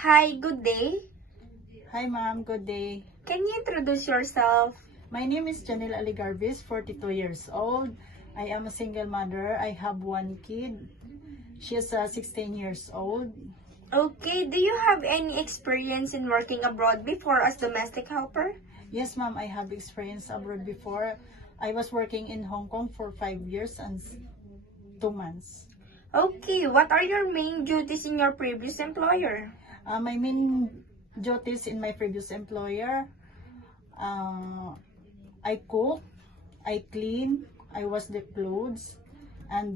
Hi, good day. Hi ma'am, good day. Can you introduce yourself? My name is Janelle Aligarvis, 42 years old. I am a single mother. I have one kid. She is 16 years old. Okay, do you have any experience in working abroad before as domestic helper? Yes ma'am, I have experience abroad before. I was working in Hong Kong for 5 years and 2 months. Okay, what are your main duties in your previous employer? My main duties in my previous employer, I cook, I clean, I wash the clothes, and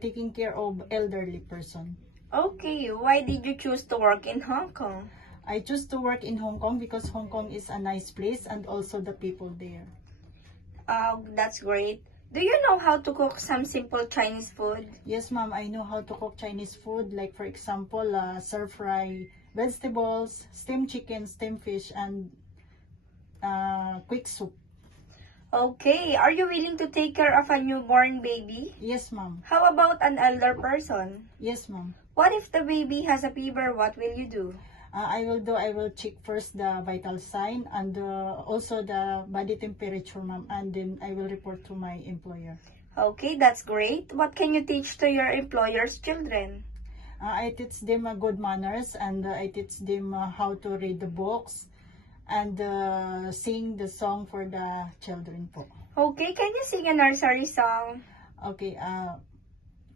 taking care of elderly person. Okay, why did you choose to work in Hong Kong? I choose to work in Hong Kong because Hong Kong is a nice place and also the people there. That's great. Do you know how to cook some simple Chinese food? Yes ma'am, I know how to cook Chinese food, like for example, stir fry vegetables, steamed chicken, steamed fish, and quick soup. Okay, are you willing to take care of a newborn baby? Yes ma'am. How about an elder person? Yes ma'am. What if the baby has a fever? What will you do? I will check first the vital sign and also the body temperature ma'am, and then I will report to my employer. Okay, that's great. What can you teach to your employer's children? I teach them good manners, and I teach them how to read the books and sing the song for the children po. Okay, can you sing a nursery song? Okay,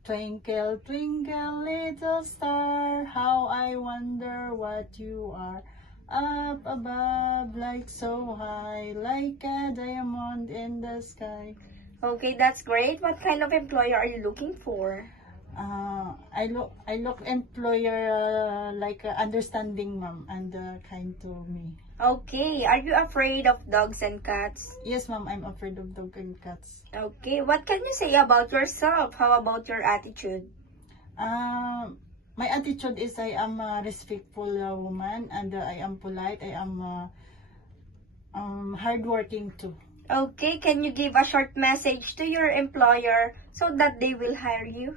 twinkle, twinkle, little star, how I wonder what you are. Up above, like so high, like a diamond in the sky. Okay, that's great. What kind of employer are you looking for? I look employer like understanding ma'am and kind to me. Okay, are you afraid of dogs and cats? Yes ma'am, I'm afraid of dog and cats. Okay, what can you say about yourself? How about your attitude? My attitude is I am a respectful woman, and I am polite. I am hardworking too. Okay, can you give a short message to your employer so that they will hire you?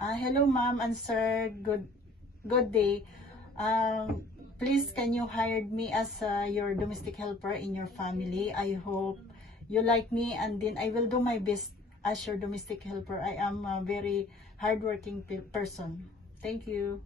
Hello ma'am and sir, good day. Please can you hire me as your domestic helper in your family? I hope you like me, and then I will do my best as your domestic helper. I am a very hardworking person. Thank you.